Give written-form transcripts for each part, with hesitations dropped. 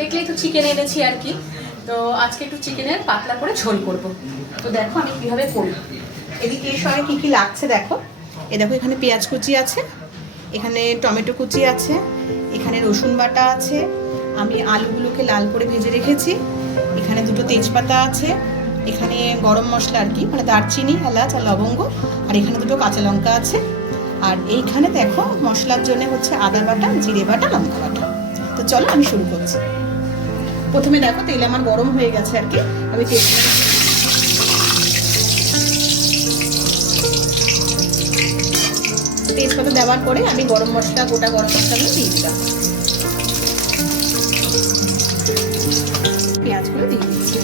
দেখলেই তো চিকেন এনেছি আর কি। তো আজকে একটু চিকেনের পাতলা করে ঝোল করব। তো দেখো আমি কিভাবে করি। এদিকে এর সঙ্গে কী কী লাগছে দেখো। দেখো এখানে পেঁয়াজ কুচি আছে, এখানে টমেটো কুচি আছে, এখানে রসুন বাটা আছে, আমি আলুগুলোকে লাল করে ভেজে রেখেছি, এখানে দুটো তেজপাতা আছে, এখানে গরম মশলা আর কি মানে দারচিনি, এলাচ আর লবঙ্গ, আর এখানে দুটো কাঁচা লঙ্কা আছে, আর এইখানে দেখো মশলার জন্য হচ্ছে আদা বাটা, জিরে বাটা, লঙ্কা বাটা। তো চলো আমি শুরু করছি। প্রথমে দেখো তেল আমার গরম হয়ে গেছে আর কি। আমি তেজপাতা দেওয়ার পরে আমি গরম মশলা, গোটা গরম মশলা দিয়ে দিলাম, পেঁয়াজগুলো দিয়ে দিচ্ছি।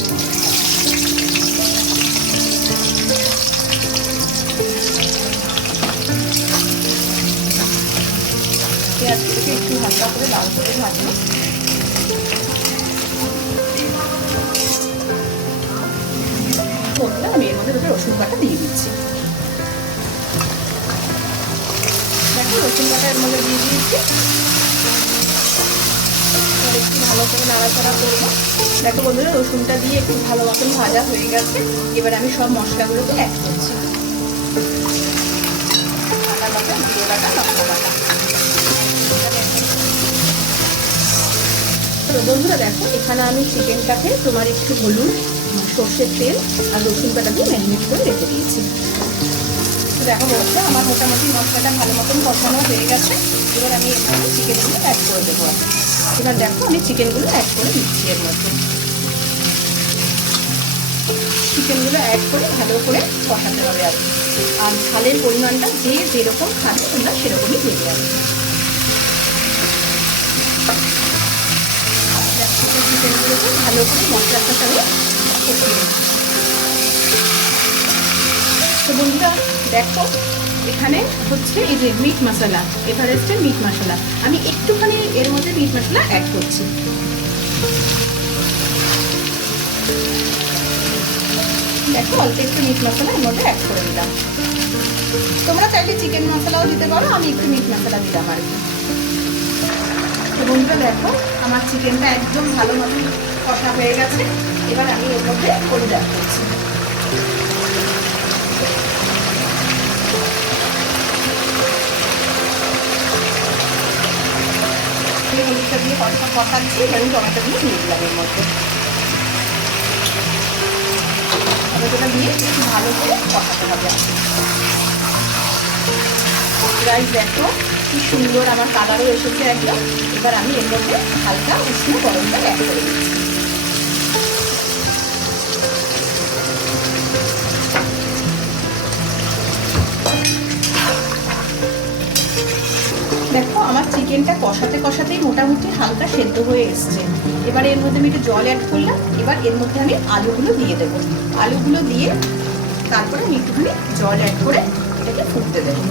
পেঁয়াজগুলোকে একটু হালকা করে লাল করে ভাজবো। আমি এর মধ্যে দুটো রসুন বাটা দিয়ে দিচ্ছি। দেখো রসুন বাটা এর মধ্যে দিয়ে দিয়েছি, একটু ভালো করে নাড়াচাড়া করবো। দেখো বন্ধুরা রসুনটা দিয়ে একটু ভালো মতন ভাজা হয়ে গেছে। এবার আমি সব মশলাগুলোকে অ্যাড করছি। আদা বাটা, জিরে বাটা, লঙ্কা বাটা। তো বন্ধুরা দেখো এখানে আমি চিকেনটাকে তোমার একটু হলুদ, সর্ষের তেল আর রসুন বাটা দিয়ে ম্যারিনেট করে রেখে দিয়েছি। দেখো বলছে আমার মোটামুটি মশলাটা ভালো মতন কষানো হয়ে গেছে। এবার আমি এর মধ্যে চিকেনগুলো অ্যাড করে দেবো। এবার দেখো আমি চিকেনগুলো অ্যাড করে দিচ্ছি এর মধ্যে। চিকেনগুলো অ্যাড করে ভালো করে কষাতে হবে আর কি। আর ঝালের পরিমাণটা যে যেরকম খাবে তোমরা সেরকমই দেবে আর কি। চিকেনগুলোকে ভালো করে মশলার সাথে কষিয়ে নেব। তো বন্ধুরা দেখো এখানে হচ্ছে এই যে মিট মশলা, এভারেস্টের মিট মশলা, আমি একটুখানি এর মধ্যে মিট মশলা অ্যাড করছি। দেখো অল্প একটু মিট মশলা এর মধ্যে অ্যাড করে দিলাম। তোমরা চাইলে চিকেন মশলাও দিতে পারো, আমি একটু মিট মশলা দিলাম আর কি। তো বন্ধুরা দেখো আমার চিকেনটা একদম ভালো মতো কষা হয়ে গেছে। এবার আমি এর মধ্যে হলুদ অ্যাড করছি। হলুদটা দিয়ে কষাচ্ছি, এবং টমেটোগুলো দিয়ে দিলাম এর মধ্যে। টমেটোটা দিয়ে একটু ভালো করে কষাতে হবে। গাইস দেখো কি সুন্দর আমার কালারও এসেছে একদম। এবার আমি এর মধ্যে হালকা উষ্ণ গরম জল অ্যাড করে দিচ্ছি। দেখো আমার চিকেনটা কষাতে কষাতেই মোটামুটি হালকা সেদ্ধ হয়ে এসছে। এবার এর মধ্যে আমি একটু জল অ্যাড করলাম। এবার এর মধ্যে আমি আলুগুলো দিয়ে দেবো। আলুগুলো দিয়ে তারপরে আমি একটুখানি জল অ্যাড করে এটাকে ফুটতে দেবো।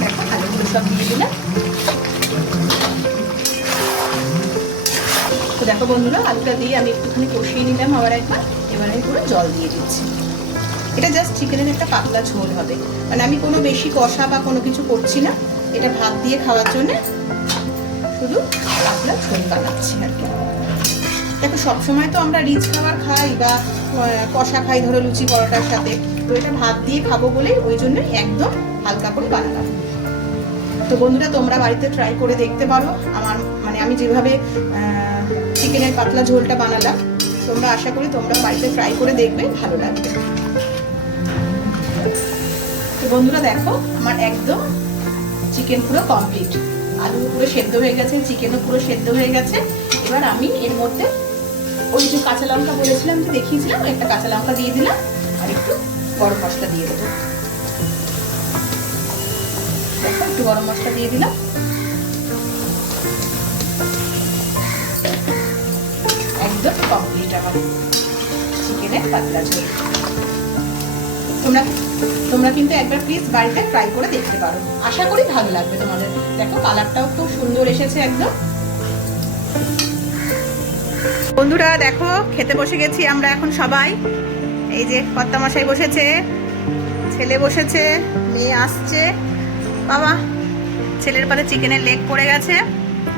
দেখো আলুগুলো সব দিয়ে দিলাম। তো দেখো বন্ধুরা আলুটা দিয়ে আমি একটুখানি কষিয়ে নিলাম আবার একবার। এবার আমি পুরো জল দিয়ে দিচ্ছি। এটা জাস্ট চিকেনের একটা পাতলা ঝোল হবে, মানে আমি কোনো বেশি কষা বা কোনো কিছু করছি না। এটা ভাত দিয়ে খাওয়ার জন্য শুধু পাতলা ঝোল বানাচ্ছি আর কি। দেখো সবসময় তো আমরা রিচ খাবার খাই বা কষা খাই, ধরো লুচি পরোটার সাথে। তো এটা ভাত দিয়ে খাবো বলে ওই জন্যই একদম হালকা করে বানালাম। তো বন্ধুরা তোমরা বাড়িতে ট্রাই করে দেখতে পারো আমার, মানে আমি যেভাবে চিকেনের পাতলা ঝোলটা বানালাম। তোমরা আশা করি তোমরা বাড়িতে ট্রাই করে দেখবে, ভালো লাগবে। তো বন্ধুরা দেখো আমার একদম চিকেন পুরো কমপ্লিট। আলু পুরো সেদ্ধ হয়ে গেছে, চিকেনও পুরো সেদ্ধ হয়ে গেছে। এবার আমি এর মধ্যে ওই যে কাঁচা লঙ্কা বলেছিলাম যে দেখিয়েছিলাম, একটা কাঁচা লঙ্কা দিয়ে দিলাম আর একটু গরম মশলা দিয়ে দেবো। দেখো একটু গরম মশলা দিয়ে দিলাম। একদম কমপ্লিট আমার চিকেনের পাতলা ঝোল। তোমরা কিন্তু একবার প্লিজ বাড়িতে ট্রাই করে দেখতে পারো, আশা করি ভালো লাগবে তোমাদের। দেখো কালারটাও খুব সুন্দর এসেছে একদম। বন্ধুরা দেখো খেতে বসে গেছি আমরা এখন সবাই। এই যে কর্তামশাই বসেছে, ছেলে বসেছে, মেয়ে আসছে। বাবা ছেলের পাতে চিকেনের লেগ পড়ে গেছে।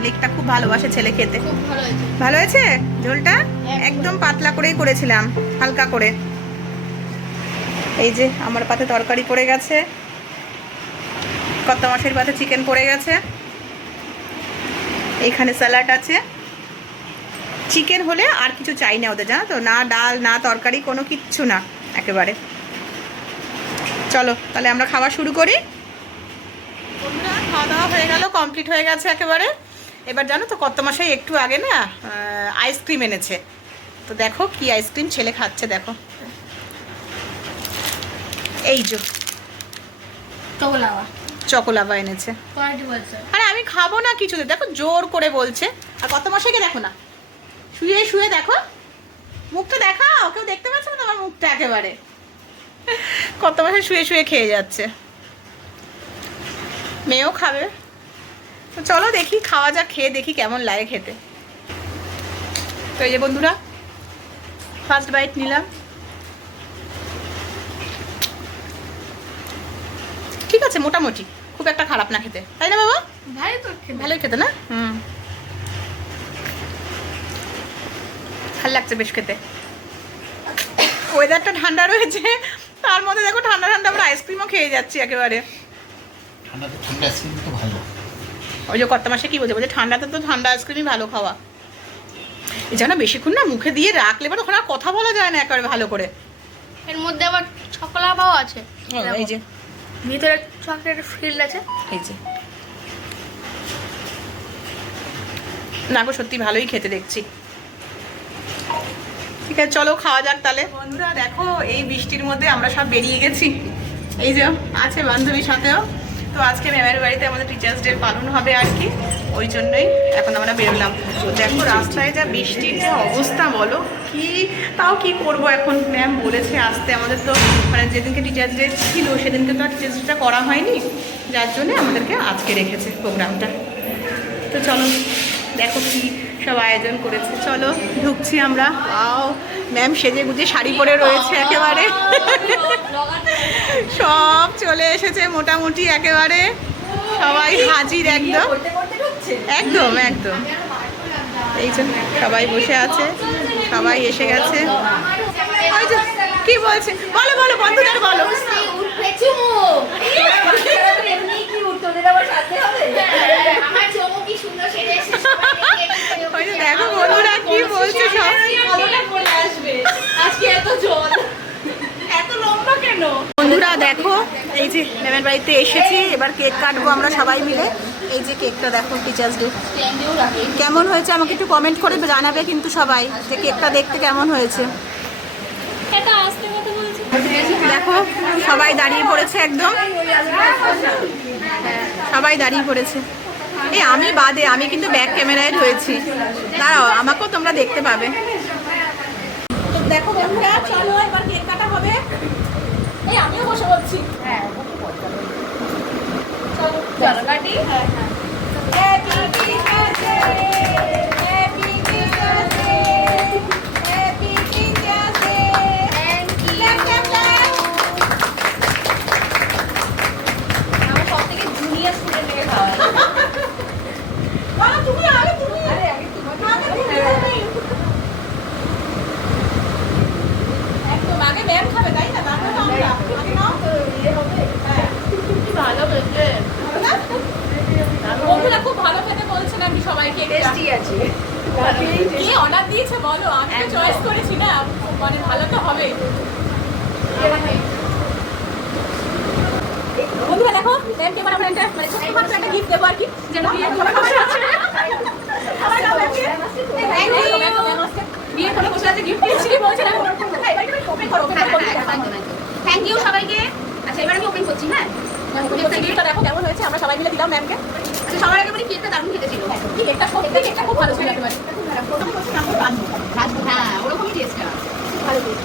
লেগটা খুব ভালোবাসে ছেলে খেতে। খুব ভালো হয়েছে। ভালো হয়েছে ঝোলটা? একদম পাতলা করেই করেছিলাম, হালকা করে। এই যে আমার পাতে তরকারি পড়ে গেছে, কত মাসের পাতে চিকেন পড়ে গেছে, এইখানে স্যালাড আছে। চিকেন হলে আর কিছু চাই না ওদের, জানো তো, না ডাল না তরকারি, কোনো কিচ্ছু না একেবারে। চলো তাহলে আমরা খাওয়া শুরু করি। বন্ধুরা খাওয়া দাওয়া হয়ে গেল, কমপ্লিট হয়ে গেছে একেবারে। এবার জানো তো কত মাসে একটু আগে না আইসক্রিম এনেছে, তো দেখো কি আইসক্রিম ছেলে খাচ্ছে, দেখো এই যে চকোলাভা এনেছে। আরে আমি খাবো না কিছুতে, দেখো জোর করে বলছে। আর কত মাসেকে দেখো না, শুয়ে শুয়ে দেখো মুখটা, দেখাও, কেউ দেখতে পাচ্ছে না তোমার মুখটা একেবারে। কত মাসে শুয়ে শুয়ে খেয়ে যাচ্ছে। মেয়েও খাবে, তো চলো দেখি খাওয়া যাক, খেয়ে দেখি কেমন লাগে খেতে। তো এই যে বন্ধুরা ফার্স্ট বাইট নিলাম। ঠিক আছে, মোটামুটি, খুব একটা খারাপ না খেতে, তাই না বাবা? ভালোই খেতে না? ভালো লাগছে বেশ খেতে। ওয়েদারটা ঠান্ডা রয়েছে, তার মধ্যে দেখো ঠান্ডা ঠান্ডা আমরা আইসক্রিমও খেয়ে যাচ্ছি একেবারে। ওই যে কত মাসে কি বলছে ঠান্ডাতে তো ঠান্ডা আইসক্রিমই ভালো খাওয়া। এই যেন বেশিক্ষণ না মুখে দিয়ে রাখলে এবার ওখানে কথা বলা যায় না একেবারে ভালো করে। এর মধ্যে আবার চকোলাভাও আছে, এই যে ভিতরে চকলেটের ফিল আছে। এই যে না গো, সত্যি ভালোই খেতে দেখছি। ঠিক আছে চলো খাওয়া যাক তাহলে। বন্ধুরা দেখো এই বৃষ্টির মধ্যে আমরা সব বেরিয়ে গেছি, এই যে আছে বান্ধবীর সাথেও। তো আজকে ম্যামের বাড়িতে আমাদের টিচার্স ডে পালন হবে আর কি, ওই জন্যই এখন আমরা বেরোলাম। তো দেখো রাস্তায় যা বৃষ্টির যে অবস্থা, বলো কি, তাও কি করব এখন। ম্যাম বলেছে আসতে, আমাদের তো মানে যেদিনকে টিচার্স ডে ছিল সেদিনকে তো আর টিচার্স ডেটা করা হয়নি, যার জন্যে আমাদেরকে আজকে রেখেছে প্রোগ্রামটা। তো চলো দেখো কি সব আয়োজন করেছে। চলো ঢুকছি আমরা। আও ম্যাম সেজে গুজে শাড়ি পরে রয়েছে একেবারে, সব চলে এসেছে মোটামুটি একেবারে, সবাই হাজির একদম একদম একদম। এই যে সবাই বসে আছে, সবাই এসে গেছে। ওই যে কি বলছে, বলো বলো বন্ধুদের বলো। দেখো বন্ধুরা কি বলছে সব। বন্ধুরা দেখো এই যে ম্যামের বাড়িতে এসেছি, এবার কেক কাটবো আমরা সবাই মিলে। এই যে কেকটা দেখো, টিচার্স ডে কেমন হয়েছে আমাকে একটু কমেন্ট করে জানাবে কিন্তু সবাই, যে কেকটা দেখতে কেমন হয়েছে। দেখো সবাই দাঁড়িয়ে পড়েছে একদম, সবাই দাঁড়িয়ে পড়েছে। এই আমি বাদে, আমি কিন্তু ব্যাক ক্যামেরায় রয়েছি, দাঁড়াও আমাকেও তোমরা দেখতে পাবে। তো দেখো বন্ধুরা চলো এবার কেক কাটা হবে। এই আমিও বসে বলছি, হ্যাঁ চলো চলো কাটি। হ্যাঁ হ্যাঁ, happy teachers day, happy teachers day, happy teachers day. Thank you. আমার সবথেকে জুনিয়র স্টুডেন্টকে খাওয়াই। বলো তুমি, আরে তুমি, আরে আগে তুমি একদম আগে ম্যাম খাবে তাই না, তারপরে তো আমরা আগে নাও তো ইয়ে হবে। হ্যাঁ ভালো হয়েছে বন্ধুরা, খুব ভালো খেতে বলছেন আপনি সবাইকে। টেস্টি আছে, কে অর্ডার দিয়েছে বলো, আমি তো চয়েস করেছি না, মানে ভালো তো হবে। বন্ধুরা দেখো ম্যামকে এবার আমরা একটা মানে ছোট্টখাটো একটা গিফট দেবো আর কি, যেন বিয়ে করে বসে আছে। আমার নাম ম্যামকে বিয়ে করে বসে আছে, গিফট দিয়েছি বলছেন। থ্যাংক ইউ সবাইকে। আচ্ছা এবার আমি ওপেন করছি। হ্যাঁ গিফটটা দেখো কেমন হয়েছে, আমরা সবাই মিলে দিলাম ম্যামকে। আচ্ছা সবার আগে মানে কেকটা দারুণ খেতে ছিল, কেকটা সত্যি কেকটা খুব ভালো ছিল একেবারে। হ্যাঁ ওরকমই টেস্টটা ভালো টেস্ট।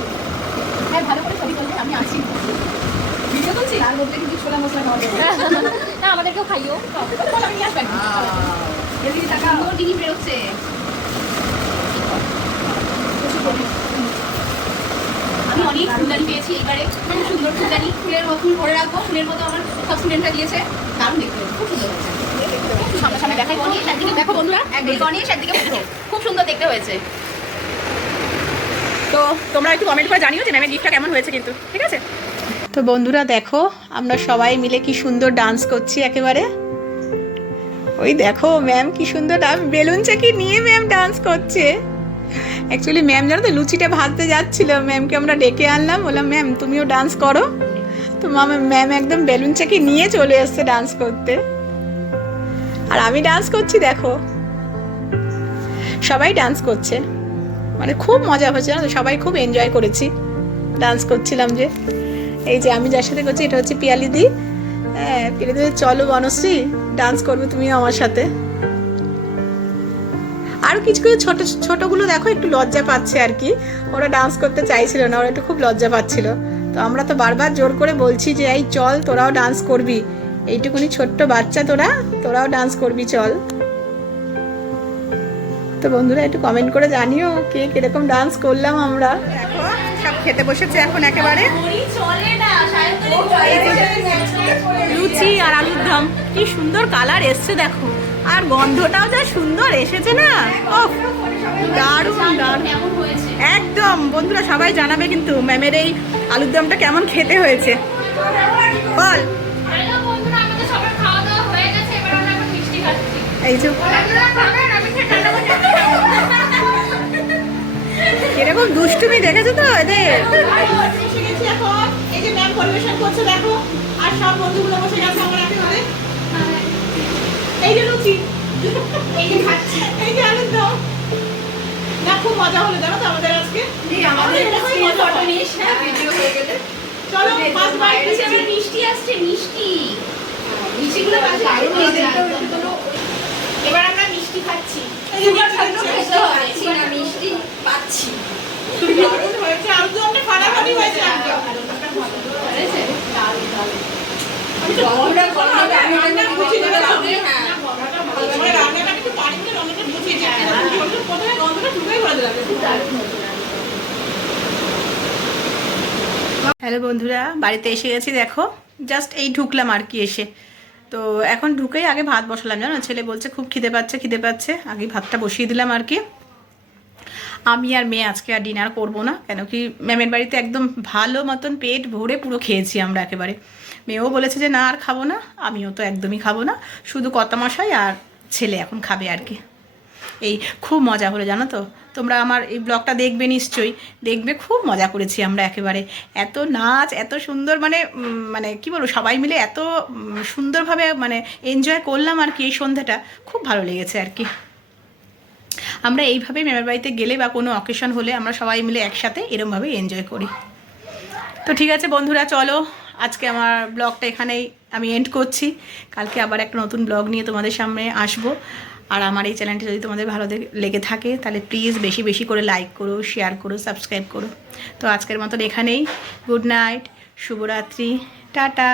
হ্যাঁ ভালো করে সবই বলবে, আমি আসি ভিডিও করছি, আর মধ্যে কিন্তু ছোলা মশলা খাওয়া যাবে না, আমাদেরকেও খাইও। আমি নিয়ে আসবেন, এদিকে টাকা ওর ডিঙি বেরোচ্ছে। আমি অনেক ফুলদানি পেয়েছি এবারে, খুব সুন্দর ফুলদানি, ফুলের মতন করে রাখবো, ফুলের মতো আমার সব স্টুডেন্টরা দিয়েছে, দারুণ দেখতে খুব সুন্দর হয়েছে। সামনে সামনে দেখাই গণেশ, একদিকে দেখো বন্ধুরা, গণেশ একদিকে বুদ্ধ, খুব সুন্দর দেখতে হয়েছে। তো তোমরা একটু কমেন্ট করে জানিও যে ম্যামের গিফটটা কেমন হয়েছে কিন্তু, ঠিক আছে? তো বন্ধুরা দেখো আমরা সবাই মিলে কি সুন্দর ডান্স করছি একেবারে। ওই দেখো ম্যাম কি সুন্দর বেলুন চাকি নিয়ে ম্যাম ডান্স করছে। অ্যাকচুয়ালি ম্যাম জানো তো লুচিটা ভাজতে যাচ্ছিল, ম্যামকে আমরা ডেকে আনলাম, বললাম ম্যাম তুমিও ডান্স করো। তো ম্যাম একদম বেলুন চাকি নিয়ে চলে এসছে ডান্স করতে, আর আমি ডান্স করছি দেখো। সবাই ডান্স করছে, মানে খুব মজা হচ্ছে না তো, সবাই খুব এনজয় করেছি ডান্স করছিলাম যে। এই যে আমি যার সাথে করছি এটা হচ্ছে পিয়ালিদি। হ্যাঁ পিয়ালিদি, চলো বনশ্রী ডান্স করবে তুমিও আমার সাথে। আর কিছু কিছু ছোট ছোটগুলো দেখো একটু লজ্জা পাচ্ছে আর কি, ওরা ডান্স করতে চাইছিল না, ওরা একটু খুব লজ্জা পাচ্ছিল। তো আমরা তো বারবার জোর করে বলছি যে এই চল তোরাও ডান্স করবি, এইটুকুনি ছোট্ট বাচ্চা তোরাও ডান্স করবি চল। তো বন্ধুরা একটু কমেন্ট করে জানিও কে কিরকম ডান্স করলাম আমরা। দেখো সব খেতে বসেছে এখন একেবারে, লুচি আর আলুর দম, কি সুন্দর কালার এসছে দেখো, আর গন্ধটাও যা সুন্দর এসেছে না, ওহ দারুণ দারুণ একদম। বন্ধুরা সবাই জানাবে কিন্তু ম্যামের এই আলুর দমটা কেমন খেতে হয়েছে বল। এই যে কিরকম দুষ্টুমি দেখেছো তো এদের। এই যে ম্যাম পরিবেশন করছে দেখো, আর সব বন্ধুগুলো বসে গেছে আমার একেবারে। এই যে লুচি, এই যে খাচ্ছি, এই যে আলুর দম, না খুব মজা হলো জানো তো আমাদের আজকে। আমাদের ফটো নিস না ভিডিও হয়ে গেলে। চলো ফার্স্ট বাইট হিসেবে মিষ্টি আসছে, মিষ্টিগুলো বাজে আরো মজা আসবে। এবার আমরা মিষ্টি খাচ্ছি, সুগার খাচ্ছি না মিষ্টি পাচ্ছি। দারুণ হয়েছে আলুর দমটা, ফাটাফাটি হয়েছে একদম। হয়েছে দারুণ দারুণ। আমি তো গন্ধটা রান্না বুঝি না, হ্যাঁ আমরা রান্নাটা একটু পারি না, রান্নাটা বুঝি যে প্রথমে গন্ধটা ঢুকেই ভালো লাগে। হ্যালো বন্ধুরা, বাড়িতে এসে গেছি দেখো, জাস্ট এই ঢুকলাম আর কি এসে। তো এখন ঢুকেই আগে ভাত বসালাম জানো, ছেলে বলছে খুব খিদে পাচ্ছে, আগে ভাতটা বসিয়ে দিলাম আর কি। আমি আর মেয়ে আজকে আর ডিনার করবো না, কেন কি ম্যামের বাড়িতে একদম ভালো মতন পেট ভরে পুরো খেয়েছি আমরা একেবারে। মেয়েও বলেছে যে না আর খাবো না, আমিও তো একদমই খাবো না, শুধু কর্তামশাই আর ছেলে এখন খাবে আর কি। এই খুব মজা হলো জানো তো, তোমরা আমার এই ব্লগটা দেখবে নিশ্চয়ই, দেখবে খুব মজা করেছি আমরা একেবারে। এত নাচ, এত সুন্দর মানে কি বলবো, সবাই মিলে এত সুন্দরভাবে মানে এনজয় করলাম আর কি। এই সন্ধ্যাটা খুব ভালো লেগেছে আর কি। আমরা এইভাবেই ম্যামের বাড়িতে গেলে বা কোনো অকেশন হলে আমরা সবাই মিলে একসাথে এরমভাবেই এনজয় করি। তো ঠিক আছে বন্ধুরা, চলো আজকে আমার ব্লগটা এখানেই আমি এন্ড করছি। কালকে আবার একটা নতুন ব্লগ নিয়ে তোমাদের সামনে আসবো। আর আমার এই চ্যানেলটি যদি তোমাদের ভালো লেগে থাকে তাহলে প্লিজ বেশি বেশি করে লাইক করো, শেয়ার করো, সাবস্ক্রাইব করো। তো আজকের মতন এখানেই, গুড নাইট, শুভরাত্রি, টাটা।